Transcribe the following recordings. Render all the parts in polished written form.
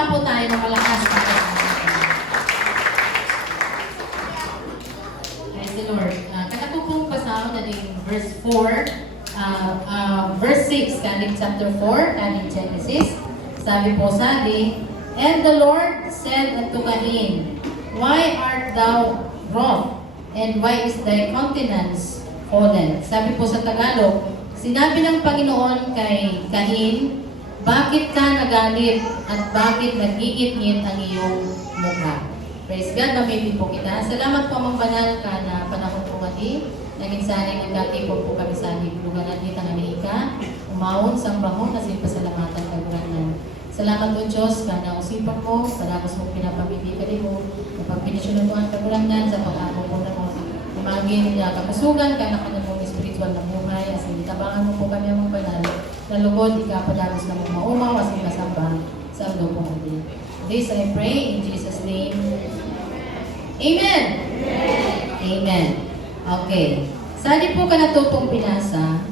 nga po tayo ng malakas. Praise the Lord. Kanatupong pasahod na din verse 4, verse 6, kaning chapter 4, kaning Genesis. Sabi po and the Lord said unto Cain, Why art thou wroth, and why is thy countenance fallen? Sabi po sa Tagalog, sinabi ng Panginoon kay Cain, bakit ka nagalit at bakit nag-iit-ngit ang iyong mukha? Praise God, mamili po kita. Salamat po Amang Banal ka na panahon po kami. Naging saring ang dati po kami sa lugaran dito ng Amerika. Umawon sa bahon na pasalamatan kaguranan. Salamat po Diyos ka na usipan mo, padagos mo pinapamili ka din mo, kapag pinisyon mo ang kaguranan sa pag-amo mo na mo. Imagine niya kapusugan ka na kanamong spiritual na buhay, as in tabangan mo po kami Amang Banal. Nalugod, ikapadagos na mong maumaw, as in kasamba sa loob mo din. This I pray in Jesus' name. Amen! Amen. Okay. Sali po ka na ito pong pinasa.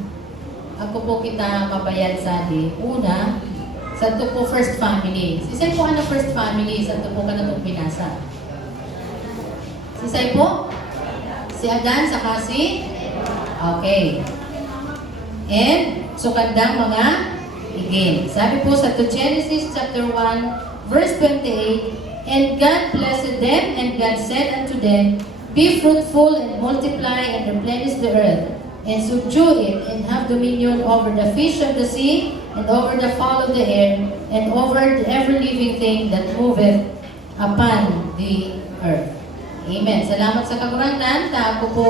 Ako po kita mabayad sali. Una, sa ito po first family. Sisay po ka na first family, sa ito po ka na itong pinasa. Sisay po? Si Adan, saka si? Okay. And, sukandang mga igin. Sabi po sa Genesis chapter 1, verse 28, And God blessed them, and God said unto them, Be fruitful and multiply and replenish the earth, and subdue it, and have dominion over the fish of the sea, and over the fowl of the air, and over every living thing that moveth upon the earth. Amen. Salamat sa kaguranan. Ako po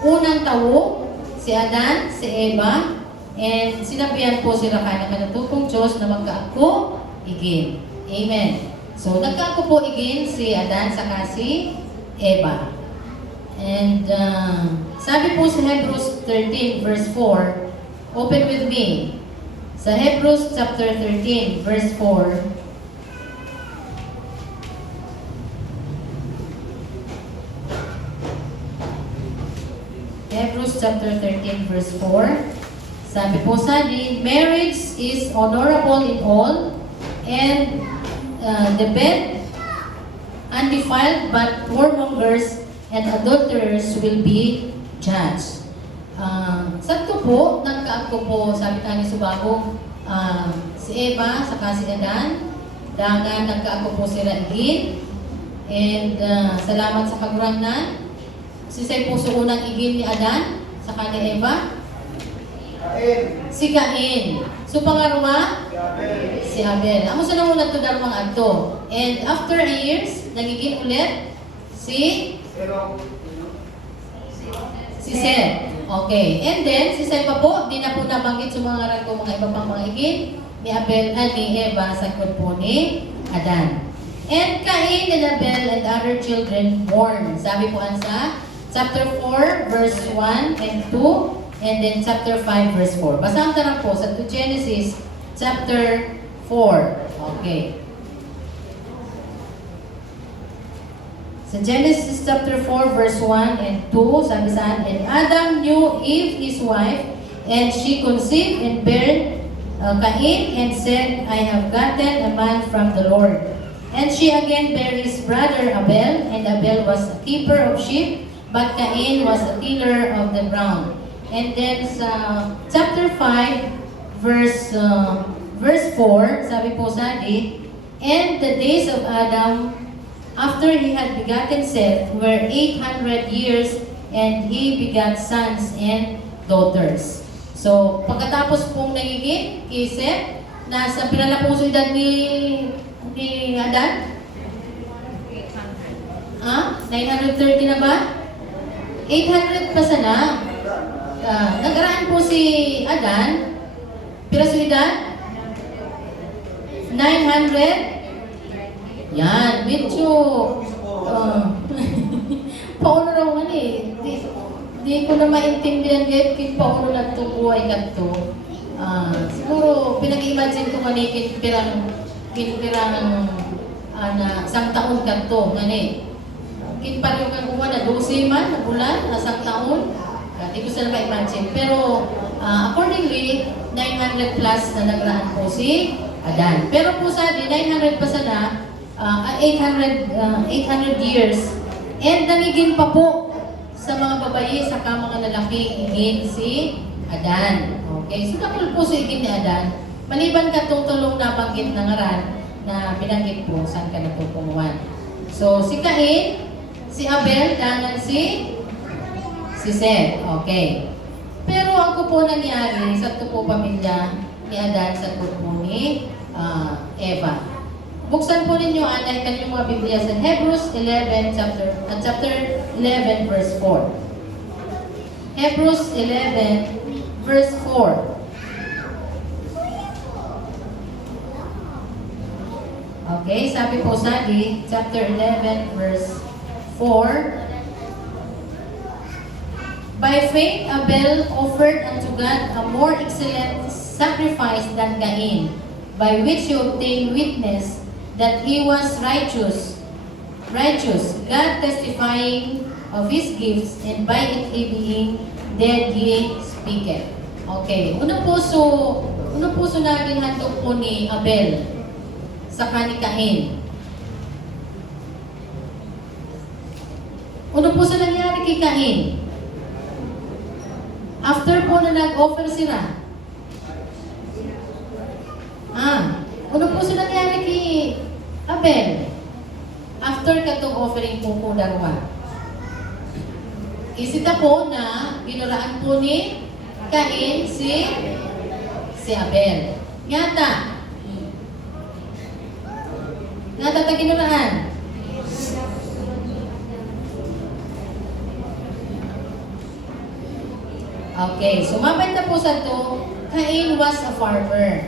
unang tawo, si Adan, si Eva, and sinabihan po sila kaya kanatupong Diyos na magkaako igin. Amen. So, nagkaako po igin si Adan saka si Eva. And sabi po sa Hebrews 13 verse 4, open with me. Sa Hebrews chapter 13 verse 4, Hebrews chapter 13 verse 4, sabi po marriage is honorable in all, and the bed undefiled, but whoremongers and adulterers will be judged. Sakto po, nagkaako po, sabi tayo ni Subagong, si Eva, saka si Adan, dangan nagkaako po sila igin, and salamat sa kaguranan. Sisay po sa unang igin ni Adan, saka ni Eva, si Cain. So pangarwa, si Abel. Amo sa namulat to darmang adto. And after a years, nagiging ulit si Seth. Okay. And then, si Seth pa po, di na po nabanggit sa mga ngaran ko mga iba pang mga igin ni Abel at ni Eva sa po ni Adan. And Cain and Abel and other children born. Sabi po sa chapter 4, verse 1 and 2. And then chapter 5 verse 4. Basahan na po sa Genesis chapter 4. Okay. Sa Genesis chapter 4 verse 1 and 2, sabi and Adam knew Eve his wife, and she conceived and bare Cain, and said, I have gotten a man from the Lord. And she again bare his brother Abel, and Abel was a keeper of sheep, but Cain was a tiller of the ground. And then sa chapter 5, verse 4, sabi po and the days of Adam, after he had begotten Seth, were 800 years, and he begat sons and daughters. So, pagkatapos pong nagiging kay Seth, nasa pila na po sa edad ni Adan? 930 na ba? 800 pa sana. Nagaraan po si Adan, pila sa edad? 900? Yan, medyo, pauno raw man eh. Di ko na maintindihan kahit paano lang itong buhay ka ito. Siguro, pinag-imagine ko manikin pirang sang taon ka ito. Ngani, kinpariyo kang uwan na 12 man, na bulan, na sang taon. Hindi ko sila ma-imagine. Pero, accordingly, 900 plus na nagraan po si Adan. Pero po sa 900 pa sana, 800 years, and nanigin pa po sa mga babae sa mga lalaki igin si Adan. Okay, so nakul po sa igin ni Adan, maliban ka tulong nabanggit na ngaran na binanggit po saan ka natutulungan. So si Cain, si Abel, dangan si Seth. Okay. Pero ang po nangyari sa po pamilya ni Adan sa po ni Eva. Buksan po ninyo ang kanyang mga Biblia sa Hebrews 11 chapter 11 verse 4. Hebrews 11 verse 4. Okay, sabi po sa chapter 11 verse 4. By faith, Abel offered unto God a more excellent sacrifice than Cain, by which he obtained witness that he was righteous, God testifying of his gifts, and by it he being dead he speaketh. Okay, unang puso naging handog po ni Abel sa ni Cain. Unang puso nangyari kay Cain. After po na nag-offer sila. Ano po sila nangyari kay Abel? After katong offering po po darwa. Isita po na ginuraan po ni Cain si Abel. Ngata ta ginuraan. Okay, sumabay na po sa to, Cain was a farmer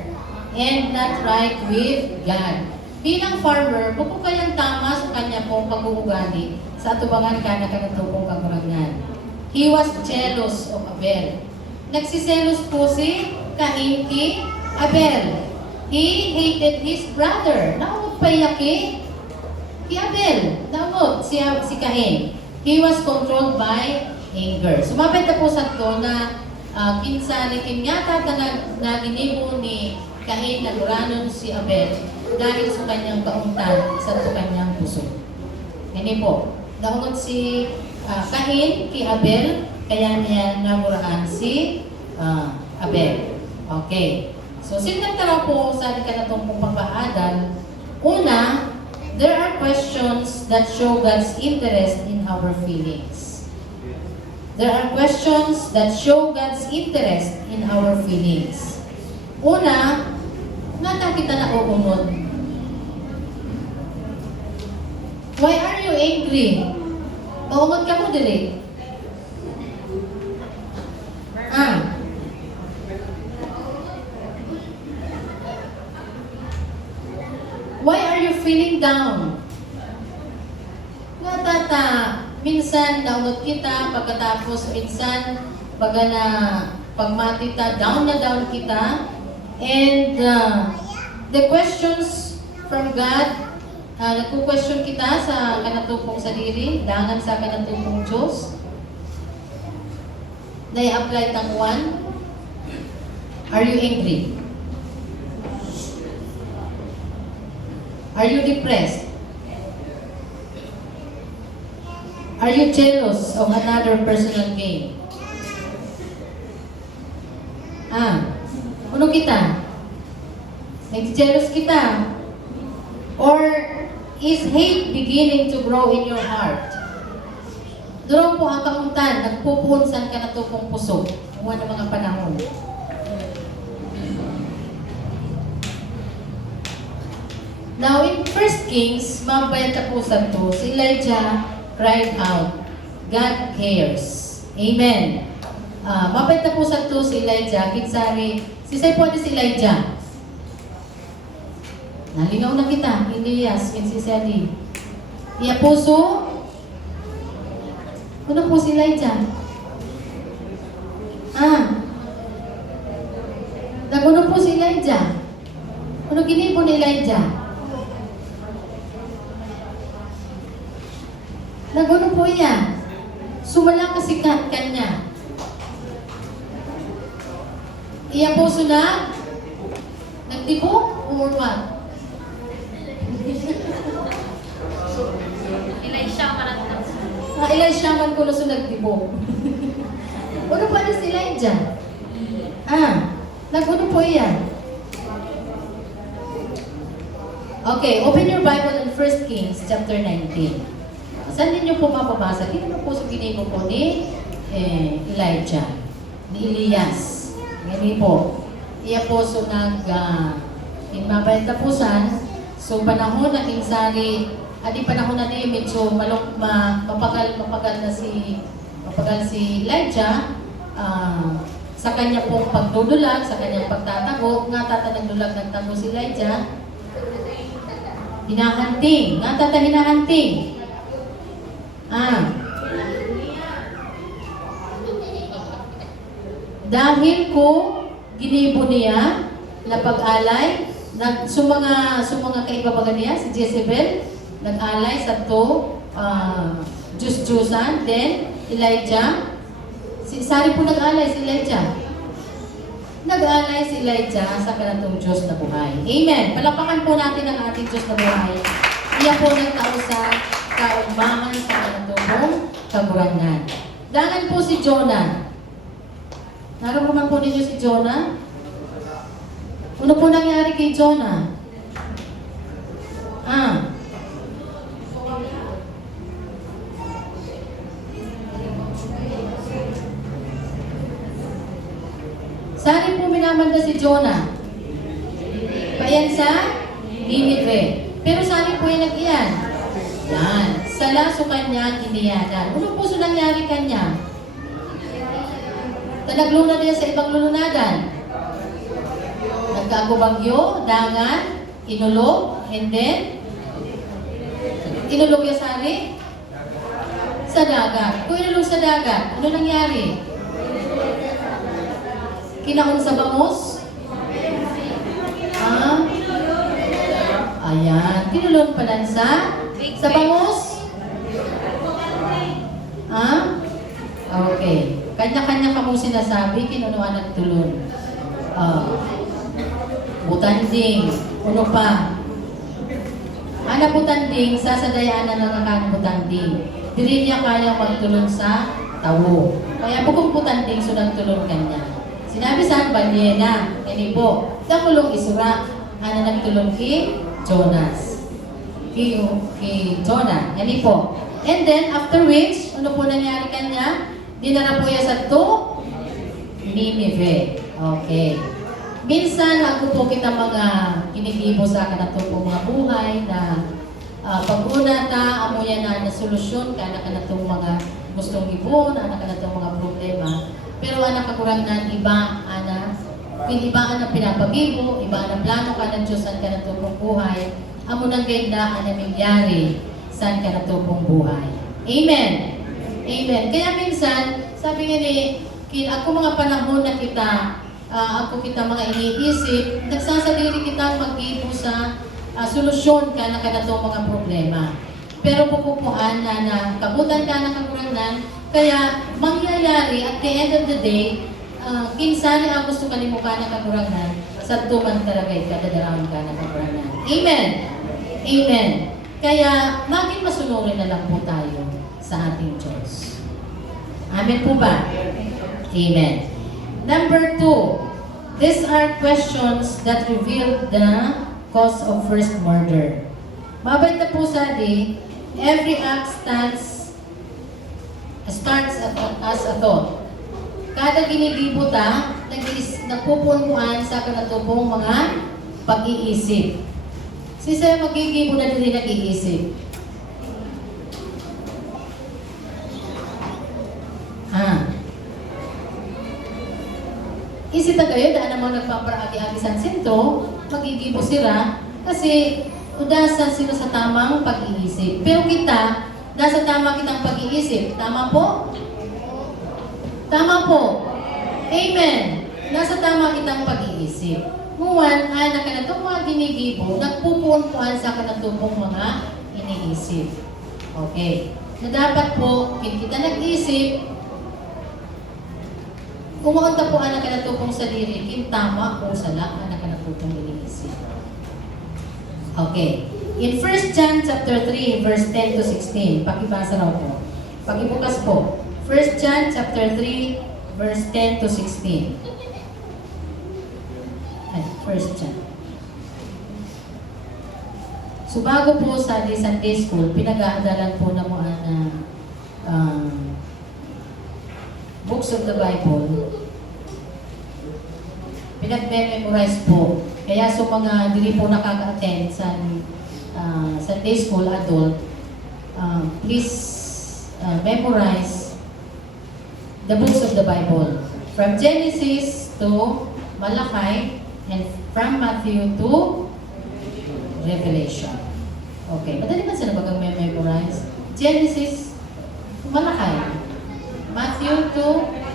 and not right with God. Bilang farmer, buko kayang tama sa kanya pong pag-uugali sa atubangan ka na kanatupong kagurangan. He was jealous of Abel. Nagsiselos po si Cain kay Abel. He hated his brother. Naunod pa kay Abel. Naunod si Cain. He was controlled by anger. Sumabay na po sa to na kinsani kinyata na ginimo ni Cain na duranon si Abel dahil sa kanyang kauntan sa kanyang puso. Ganyan po. Naunod si Cain kay Abel, kaya niya namuraan si Abel. Okay. So, sinagtara po sa kanatong pagpapaadan, una, there are questions that show God's interest in our feelings. There are questions that show God's interest in our feelings. Una, nga kita na uunod. Why are you angry? Uunod ka mo dili. Why are you feeling down? Minsan, naunod kita, pagkatapos minsan, pagmati ta, down na down kita. And the questions from God, nagku-question kita sa kanatupong sarili, dangan sa kanatupong Diyos. Nai-apply tang one. Are you angry? Are you depressed? Are you jealous of another personal gain? Ano kita? Nag-jealous kita? Or is hate beginning to grow in your heart? Doon po ang kauntan, nagpupunsan ka na to pong puso. Mga ng mga panahon. Now, in 1 Kings, mabayad tapusan to, si Elijah cried out, God cares. Amen. Mabait na po sa to si Elijah, kinsari, sisay po si Elijah. Nalingaw na kita, Elias, kinsisali. Iya puso, ano po si Elijah? Naguno po si Elijah. Ano gini po ni Elijah? Naguno po yan. Sumala kasi kanya. Iya po sunag. Nagtibo. or what? Elisha marantang. Elisha man ko luso nagdibo. Ano pa na si Elijah? Nagbuno po iyan. Okay, open your Bible in 1 Kings chapter 19. Saan ninyo po mapabasa? Dito na po sa ginimo po ni Elijah, ni Elias. Ngayon po, iya po so mabait na po san. So panahon na kinsari, panahon na din medyo mapagal si Elijah sa kanya pong pagdudulag, sa kanyang pagtatago, nga tatanagdulag ng tago si Elijah. Hinahanting. Nga hinahanting. Dahil ko ginibo niya na pag-alay, sumanga kaibabagan niya, si Jezebel, nag-alay sa to, Diyos-Diyosan, then Elijah, sari po nag-alay si Elijah. Nag-alay si Elijah sa kanatong Diyos na buhay. Amen. Palapakan po natin ang ating Diyos na buhay. Iya po nagtao sa kaugmahan sa kanatong kagurangan. Dangan po si Jonah. Naramdaman po ninyo si Jonah? Ano po nangyari kay Jonah? Saan po minamanda si Jonah? Payan sa Nineveh. Pero saan po yung nag-iyan? Yan. Sa laso kanya, iniyadan. Ano po sa nangyari kanya? Naglunan niya sa ibang lulunadan. Nagkagubagyo, dangan, inulog, and then inulog yung sari sa dagat. Kung inulog sa dagat, ano nangyari? Kinahon sa bangus? Ayan. Tinulon pa lang sa bangus? Okay. Kanya-kanya ka mong sinasabi, kinunuan nagtulon. Butanding. Uno pa. Ana butanding, sasadayaan na nangakan butanding. Dili niya kaya magtulon sa tawo. Kaya bukong butanding, so nagtulon kanya. Sinabi saan balyena, ini po, dakulong isura, nagtulong kay Jonas. Kay Jonah, ini po. And then, after which, ano po nangyari kanya? Dinara po niya sa to Nineveh. Okay. Minsan, ako po kita mga kinikibo sa kanato po mga buhay na pag-una ta, amo yan na solusyon ka na kanatong mga gustong ibon, na kanatong mga problema. Pero anak kakurangan, iba ang pinapagibo, iba ang plano ka ng Diyos saan ka natupong buhay. Amo nang ganda ang nangyari saan ka natupong buhay. Amen. Amen. Kaya minsan, sabi nga ako mga panahon na ako kita mga iniisip, nagsasaliri kita mag-ibo sa solusyon ka na kanatong mga problema. Pero pupupuan na kabutan ka na kakurangan, kaya mangyayari at the end of the day, kinsani ang gusto kalimukan ng kakurangan, sa tuman taragay ka, dadarawan ka ng kakurangan. Amen! Amen! Kaya maging masunurin na lang po tayo sa ating Diyos. Amen po ba? Amen. Number 2, these are questions that reveal the cause of first murder. Mabait na po sa every act starts as a thought. Kada ginigibo ta, nagpupunpuan sa kanatubong mga pag-iisip. Sisa magigibo na din nag-iisip. Isita kayo, daan namang nagpaparaagi-agi sa sentro, magigibo sila, kasi udasan sila sa tamang pag-iisip. Pero kita, nasa tama kitang pag-iisip. Tama po? Tama po. Amen. Nasa tama kitang pag-iisip. Nguwan, na kanatong mga ginigibo, nagpupuan-puan sa kanatubong mga iniisip. Okay. Na dapat po, kita nag-isip, kumuunta po ang kanatubong sa diri, tama o sala ang kanatubong iniisip. Okay. In 1 John chapter 3, verse 10 to 16, pakibasa raw po. Pakibukas po. 1 John chapter 3, verse 10 to 16. Ay, 1 John. So bago po sa Sunday School, pinag-aaralan po na mga books of the Bible. Pinag-memorize po. Kaya so mga dili po nakaka-attend sa Sunday School adult, please memorize the books of the Bible. From Genesis to Malachi and from Matthew to Revelation. Okay, madali ba sila mag-memorize? Genesis to Malachi, Matthew to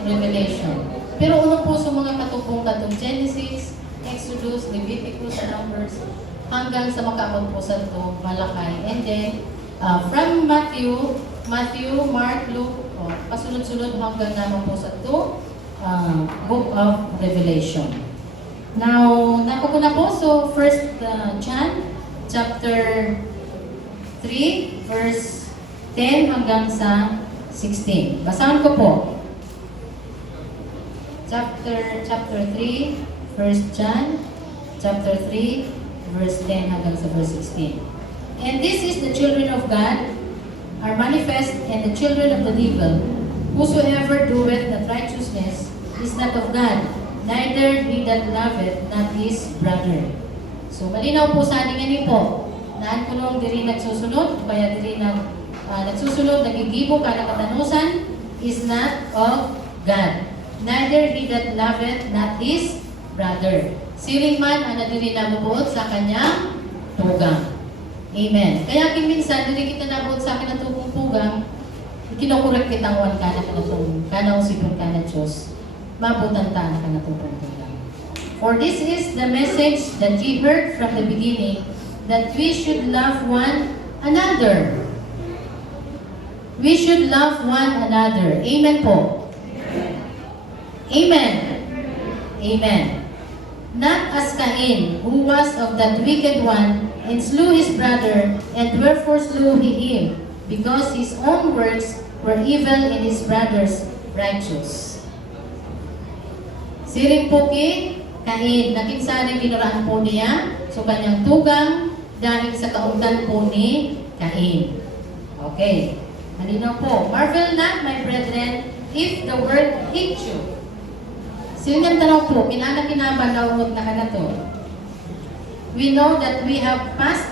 Revelation. Pero una po sa mga katupong-katong Genesis, Exodus, Leviticus, Numbers, hanggang sa makaabot po sa ito, Malachi. And then, from Matthew, Mark, Luke, pasunod-sunod hanggang naman po sa ito, Book of Revelation. Now, napaguna po, so 1 John, chapter 3, verse 10 hanggang sa 16. Basahan ko po. Chapter 3, 1 John, chapter 3, verse 10 hanggang sa verse 16. And this is the children of God are manifest, and the children of the devil. Whosoever doeth not righteousness is not of God, neither he that loveth not his brother. So malinaw po sa ating ngayon po, naan ko nung diri nagsusunod, kaya diri nagsusunod, nagigibo ka na katanusan, is not of God. Neither he that loveth not his brother. Siring man ang nadiri nabubuot sa kanyang tugang. Amen. Kaya minsan, diri kita nabuot sa akin ang tugang, kinukurek kitang wan ka na kanang sipon ka na Diyos. Mabutan ta na kanang tugang. For this is the message that ye heard from the beginning, that we should love one another. We should love one another. Amen po. Amen. Amen. Not as Cain, who was of that wicked one, and slew his brother, and wherefore slew he him, because his own works were evil and his brother's righteous. Siring po kay Cain, nakinsaring ginuraan po niya, so kanyang tugang, dahil sa kauntan po ni Cain. Okay. Malinaw po. Marvel not, my brethren, if the world hate you. Sino ang tanong po, kinabalaw na ka na to. We know that we have passed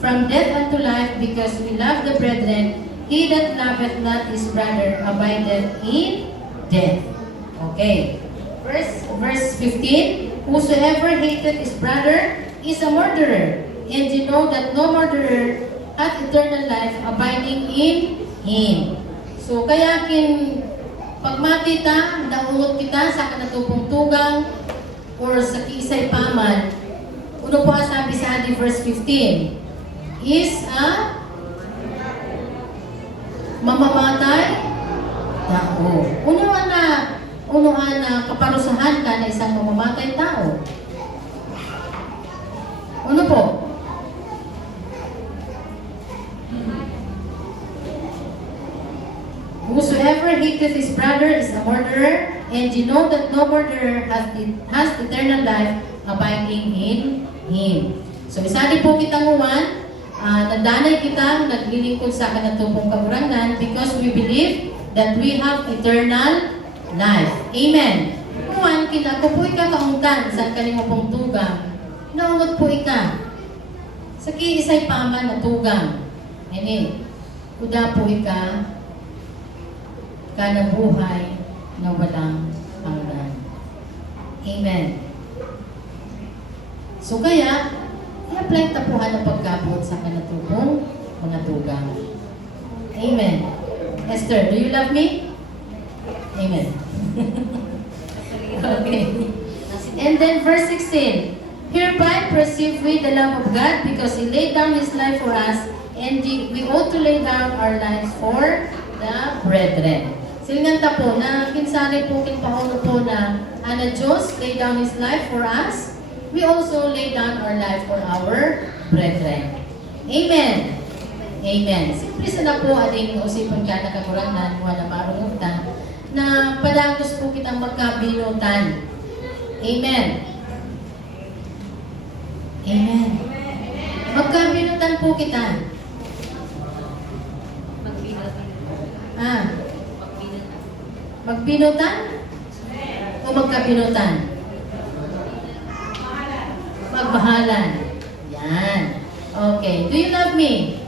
from death unto life because we love the brethren. He that loveth not his brother abideth in death. Okay. Verse 15, whosoever hateth his brother is a murderer, and you know that no murderer hath eternal life abiding in him. So kaya pagmati ta, naungot kita sa kanatupong tugang or sa kiisay paman, uno po ang sabi sa ating verse 15, is a mamamatay tao. Unuan na kaparusahan ka na isang mamamatay tao. Ano po? Whosoever hateth his brother is a murderer, and you know that no murderer has eternal life abiding in him. So isali po kitang uwan, nadanay kitang naglilingkod sa kanatupong kaburangan because we believe that we have eternal life. Amen. Uwan, ko po ika kaungkan sa kalimupong tugang. Naungot po ika. Sa kiisay paman na tugang. Ini, kuda po ika kana buhay na walang hanggan. Amen. So kaya, i-apply tapuhan ang pagkabot sa kanatubong mga tugang. Amen. Esther, do you love me? Amen. Okay. And then verse 16, hereby perceive we the love of God because He laid down His life for us, and we ought to lay down our lives for the brethren. Silinganta po na kinsari po kinpauno po na Diyos lay down His life for us, we also lay down our life for our brethren. Amen. Amen. Simple sana po ating usipon ka na kaguranan, wala marunong na padagos po kitang magkabinutan. Amen. Amen. Magkabinutan po kita. Magbinutan? O magkabinutan? Magmahalan. Yan. Okay. Do you love me?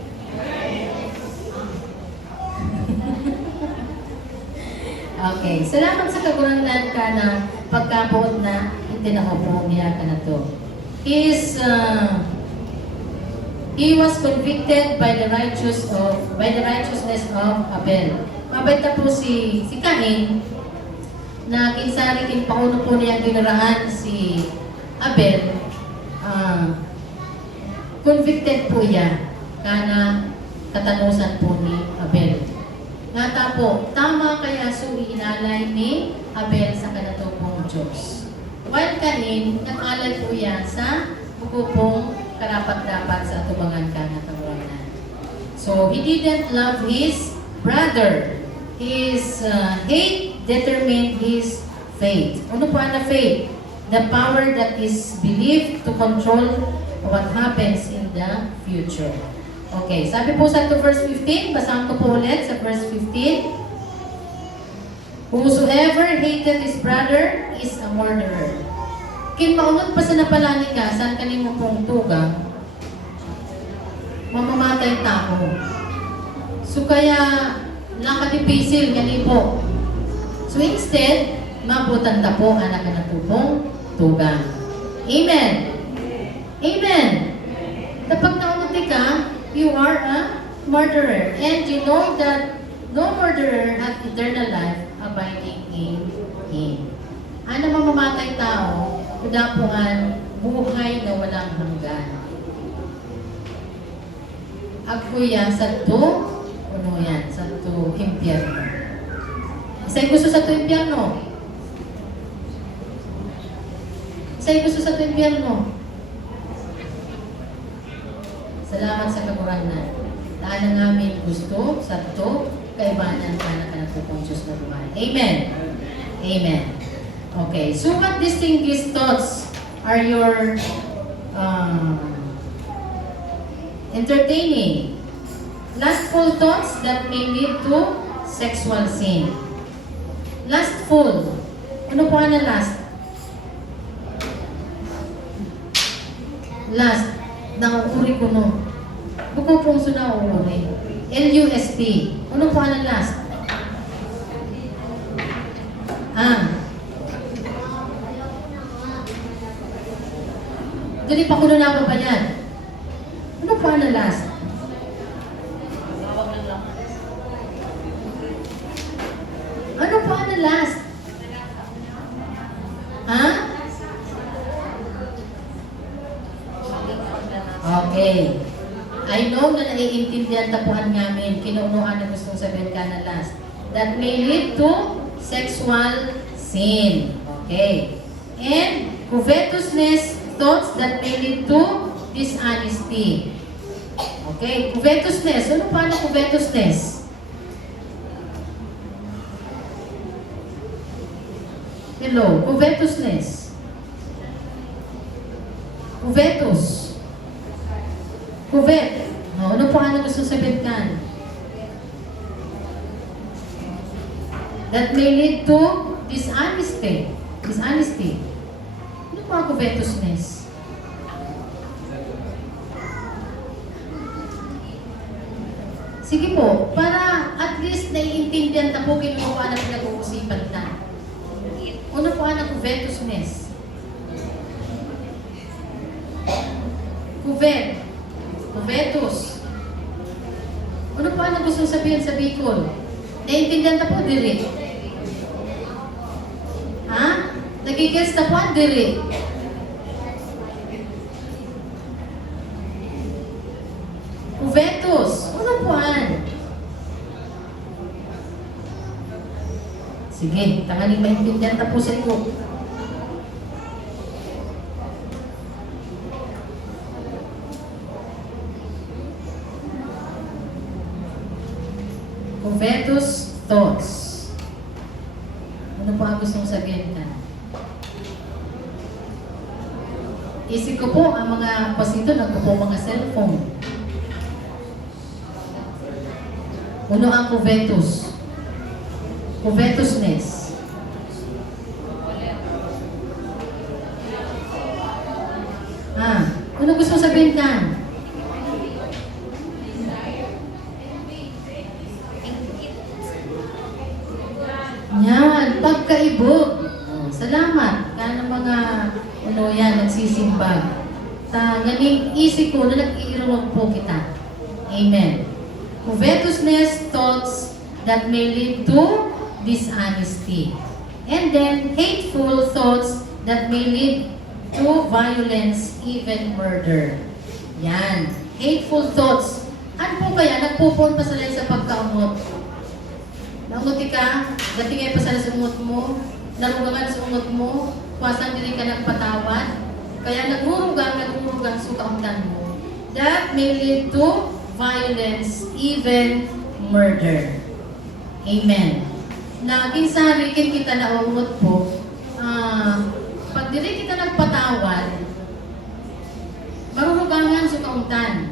Okay. Salamat sa kagurangan ka na pagkabuot na itinakapo niya ka na to. He was convicted by the righteousness of Abel. Mabait po si Cain na kinsari kin pauno po niya ginarahan si Abel. Convicted po niya kana katanusan po ni Abel. Ngata po, tama kaya inalay ni Abel sa kanatupong Diyos. While Cain, nag-alay po yan sa bukupong karapat-dapat sa atubangan ka na tawanan. So, he didn't love his brother. His hate determined his faith. Ano po na faith? The power that is believed to control what happens in the future. Okay, sabi po sa verse 15, basahan ko po ulit sa verse 15. Whosoever hated his brother is a murderer. Kinmaunod pa sa napalani ka, saan kanimo pong tugang, mamamatay tao. So kaya, nakatipisil nga po. So instead, mabutan ta po anak na tubong tugang. Amen. Amen. Kapag naunod ka, you are a murderer. And you know that no murderer hath eternal life abiding in him. Ano mamamatay tao, kudapuan buhay na walang hanggan. Agkuya sa to, ano yan, sa to impyerno. Isa'y gusto sa to impyerno? Isa'y gusto sa to impyerno? Salamat sa kagurangan. Daan na namin gusto sa to, kaibanan ka na kanatupong Diyos na buhay. Amen. Amen. Okay, so what distinguished thoughts are your entertaining? Lustful thoughts that may lead to sexual sin. Lustful. Ano po ang lust? Lust. Nakukuri ko no. Buko pong suna uuri. LUST. Ano po ang lust? Dili pa kuno na ba yan? Ano po ang lust? Ano po ang last? Ha? Okay. I know na naiintindihan tapuhan namin, kinuunuan na gustong sabihin ka na last. That may lead to sexual sin. Okay. And covetousness, thoughts that may lead to dishonesty. Okay. Covetousness. Ano paano covetousness? Hello, covetousness. Covetus. Covet. Ano po ano gusto sabihin kan? That may lead to dishonesty. Dishonesty. Ano po ang covetousness? Sige po, para at least naiintindihan na po kinukuha na pinag-uusipan na. Ano po ang covetousness? Covet. Covetus. Ano po ang gusto sabihin sa Bicol? Naiintindihan na po, diri. Ha? Nagigets na po ang diri. Covetus. Ano po ang? Sige, tangaling maintindihan na po sa ito. covetous thoughts. Ano po ang gustong sabihin ka? Isip ko po, ang mga pasito, nagpo mga cellphone. Uno ang covetous. Covetousness. Ano gusto sabihin ka? Yan, pagkaibog. Salamat. Kaya ng mga yan, nagsisimbag. Galing isip ko na nag-iirong po kita. Amen. Covetousness, thoughts that may lead to dishonesty. And then, hateful thoughts that may lead to violence, even murder. Yan. Hateful thoughts. Ano po kaya? Nagpupon pa sila sa pagkaungot. Naungot ka, dating pa sila sa ungot mo, narugangan sa ungot mo, kuwasan dili ka nagpatawad, kaya naghurugang sukauntan mo. That may lead to violence, even murder. Amen. Na kinsarikin kita na ungot po, pag dili kita nagpatawad, marurugangan sukauntan.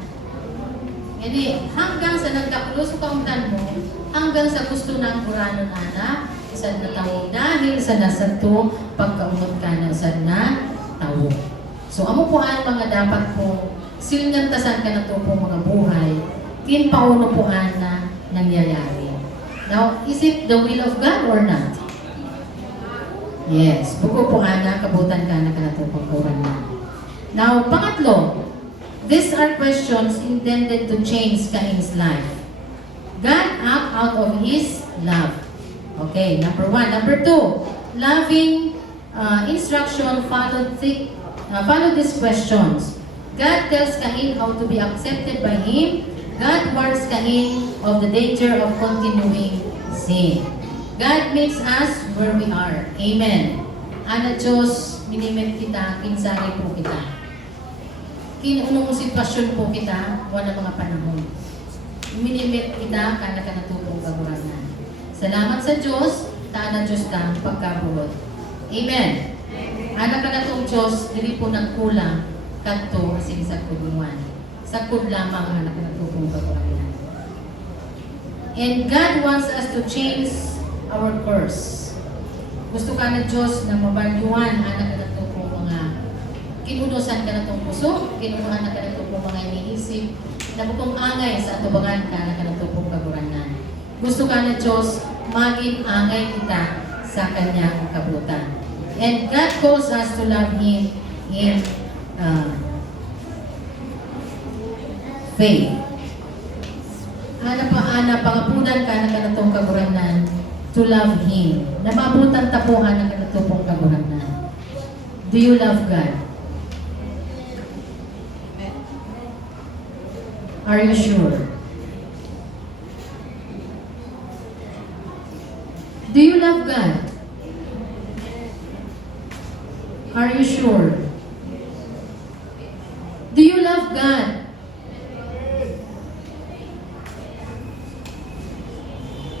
Jadi, hanggang sa nagdaklo sukauntan mo, hanggang sa gusto ng Quranon anak, isad na tao dahil sa nasa to, pagkaungot ka na isad na tao. So, amo po ang mga dapat po, silngantasan ka na to po mga buhay, kinpauno po na nangyayari. Now, is it the will of God or not? Yes. Buko po ana, kabutan ka na to pagkauranan. Now, pangatlo, these are questions intended to change Cain's life. God act out of His love. Okay, number 1. Number 2, loving instruction follow these questions. God tells Cain how to be accepted by Him. God warns Cain of the danger of continuing sin. God meets us where we are. Amen. Ana Diyos, minimit kita, kinsari po kita. Kinunong sitwasyon po kita, wala mga panahon. Minimit kita, kana ka natulong kaguranan. Salamat sa Diyos, taan na Diyos ka, pagkabuot. Amen. Anak ka na itong Diyos, dili po nagkulang, kanto, asing sa kudungan. Sa kud lamang, anak ka na itong kaguranan. And God wants us to change our course. Gusto ka na Diyos na mabalyuan, anak ka na itong mga kinunusan ka na itong puso, kinunuhan na ka na itong mga iniisip, na bukong angay sa atubangan ka na ka na itong kaguranan. Gusto ka na Diyos, maging angay kita sa Kanyang kabutan. And God calls us to love Him in faith. Pangapunan ka na ka na itong kaguranan to love Him. Namabutan tapuhan na ka na itong kaguranan. Do you love God? Are you sure? Do you love God? Are you sure? Do you love God?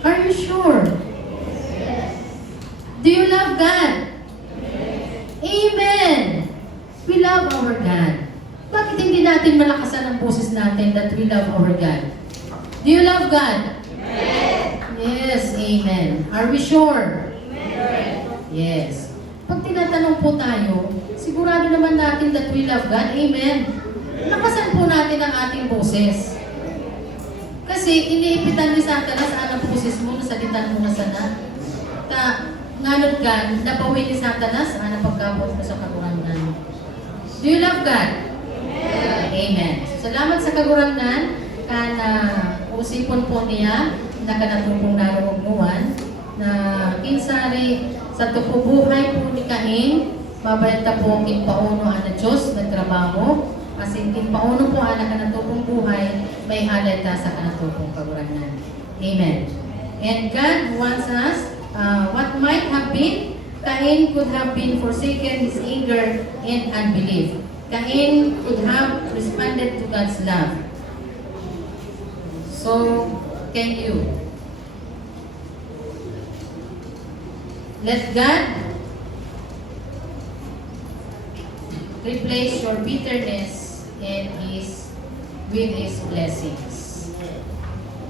Are you sure? Do you love God? Amen! We love our God. Bakit hindi natin malakasan ang boses natin that we love our God? Do you love God? Yes, amen. Are we sure? Yes. Pag tinatanong po tayo, sigurado naman natin that we love God. Amen. Lakasan po natin ang ating boses. Kasi iniipitan ni Satanas ang boses mo, nasalitan mo na sana. Nganod ka, napawi ni Satanas ang pagkabot mo sa kaguranan. Do you love God? Amen. So, salamat sa kaguranan, kana usipon po niya, nakanatupong narumugmuan, na kinsari sa tupubuhay po ni Cain, mabayanta po ang kinpauno na Diyos na trabaho, kasi kinpauno po ang nakanatupong buhay, may halata sa kanatupong kaguranan. Amen. And God wants us, what might have been, Cain could have been forsaken his anger and unbelief. Cain could have responded to God's love. So, can you? Let God replace your bitterness with His blessings.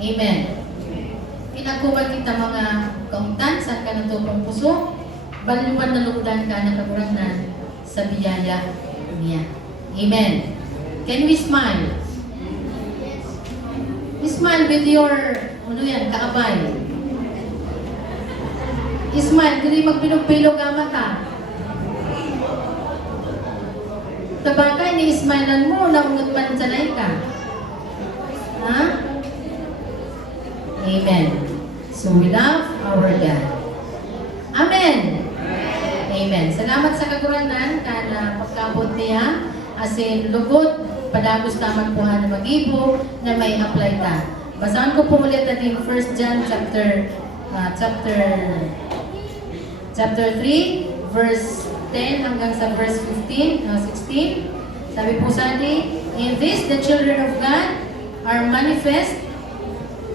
Amen. Pinakuman kita mga kaungtan, saan ka natupong puso, baluan na lugdan ka na kaburangan sa biyaya niya. Amen. Can we smile? Smile with your, kaabay. Smile, hindi magpilog-pilog ang mata. Tabagay, ni-smilean mo, naungot man sanay ka. Ha? Amen. So we love our God. Amen. Amen. Salamat sa kaguranan kana pagkabot niya asin lugod padagos taman po na mag-ibo na may apply ta. Basahan ko po ulit natin 1 John chapter 3 verse 10 hanggang sa verse 16. Sabi po sa atin, in this the children of God are manifest,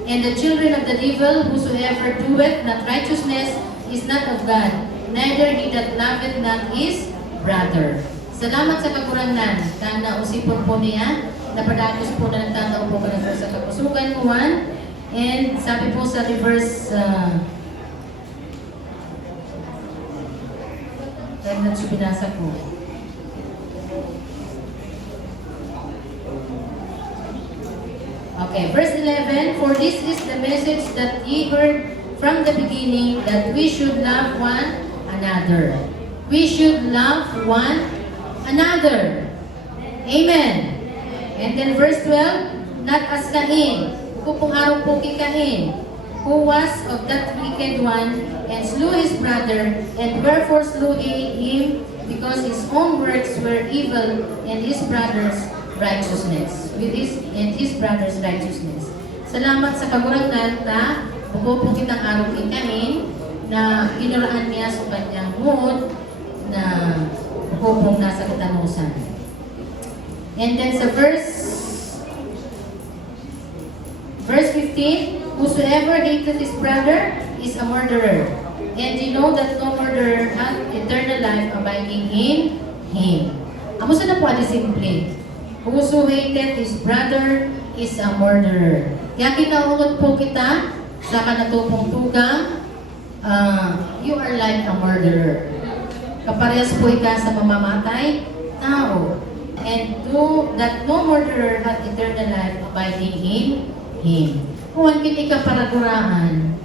and the children of the devil, whosoever doeth not righteousness is not of God, neither he that loveth not his brother. Salamat sa kakurangan, kana usipon po niya, napadagos po na nagtataw po ka sa kapusugan mo, and sabi po sa reverse, dahil nagsubinasa ko. Okay, verse 11, for this is the message that ye heard from the beginning, that we should love one another. We should love one another. Amen. And then verse 12, not as Cain, kung araw po kay Cain, who was of that wicked one, and slew his brother, and wherefore slew he him, because his own works were evil, and his brother's righteousness. And his brother's righteousness. Salamat sa kagurangan ta, buko po kitang araw kay Cain, na kinuraan niya sa kanyang mood, na buko pong nasa katanusan. And then sa verse 15, whosoever hateth his brother is a murderer, and ye know that no murderer hath eternal life abiding in him. Amo sa na po adi simple. Whoso hateth his brother is a murderer. Kaya kinaungot po kita sa kanatupong tugang, you are like a murderer. Kaparehas po ika sa mamamatay tao. And do that no murderer hath eternal life abiding in him. Kung kini ka paragurahan,